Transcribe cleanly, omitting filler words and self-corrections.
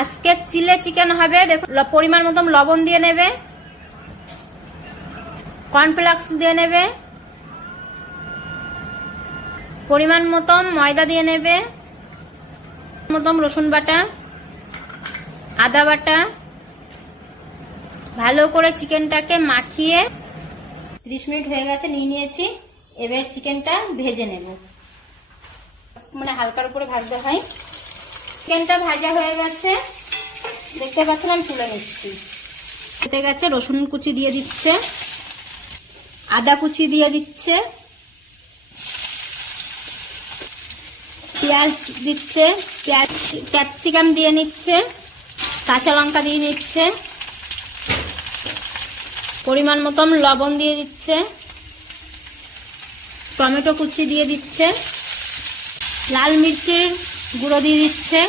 আজকে চিলে চিকেন হবে। দেখো পরিমাণ মতো লবণ দিয়ে নেবে, কর্নফ্লেক্স দিয়ে নেবে, পরিমাণ মতো ময়দা দিয়ে নেবে, মতো রসুন বাটা, আদা বাটা, ভালো করে চিকেনটাকে মাখিয়ে 30 মিনিট হয়ে গেছে, নিয়ে নিয়েছি। এবার চিকেনটা ভেজে নেব, মানে হালকার উপরে ভাজতে হয়। চিকেনটা ভাজা হয়ে গেছে, দেখতে পাচ্ছেন, আমি তুলে নিচ্ছি। হতে গেছে, রসুন কুচি দিয়ে দিচ্ছে, আদা কুচি দিয়ে দিচ্ছে, পেঁয়াজ দিচ্ছে, ক্যাপসিকাম দিয়ে নিচ্ছে, কাঁচা লঙ্কা দিয়ে নিচ্ছে, পরিমাণ মতন লবণ দিয়ে দিচ্ছে, টমেটো কুচি দিয়ে দিচ্ছে, লাল মির্চের গুঁড়ো দিয়ে দিচ্ছে,